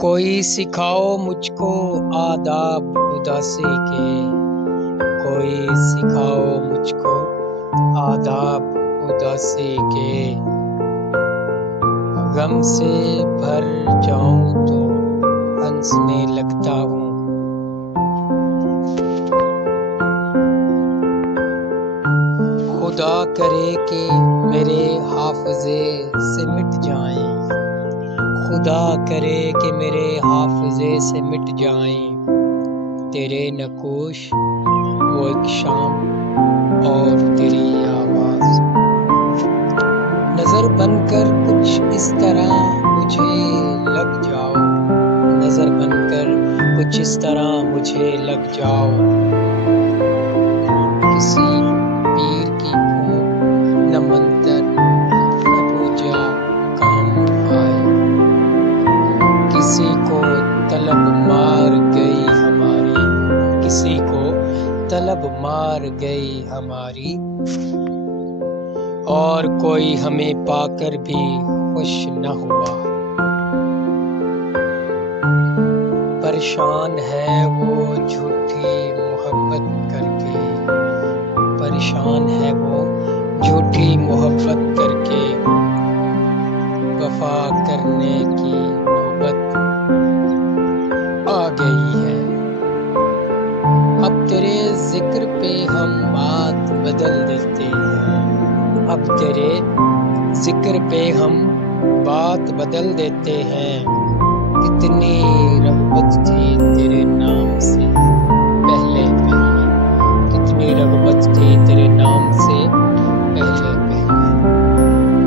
کوئی سکھاؤ مجھ کو آداب اداسی کے، کوئی سکھاؤ مجھ کو آداب اداسی کے۔ غم سے بھر جاؤں تو ہنسنے لگتا ہوں، خدا کرے کہ میرے حافظے سے مٹ جائیں، خدا کرے کہ میرے حافظے سے مٹ جائیں تیرے نقوش وہ ایک شام اور تیری آواز۔ نظر بن کر کچھ اس طرح مجھے لگ جاؤ، نظر بن کر کچھ اس طرح مجھے لگ جاؤ، کسی پیر کی پھونک نہ منتر نہ پوجا کام آئے، کسی کو طلب مار گئی ہماری، کسی کو طلب مار گئی ہماری، اور کوئی ہمیں پا کر بھی خوش نہ ہوا۔ پریشان ہے وہ جھوٹی محبت کر کے، پریشان ہے وہ جھوٹی محبت کر کے، وفا کرنے کی نوبت آ گئی ہے۔ اب تیرے ذکر پہ ہم بات بدل دیتے ہیں، اب تیرے ذکر پہ ہم بات بدل دیتے ہیں، کتنی رغبت تھی تیرے نام سے پہلے پہلے، کتنی رغبت تھی تیرے نام سے پہلے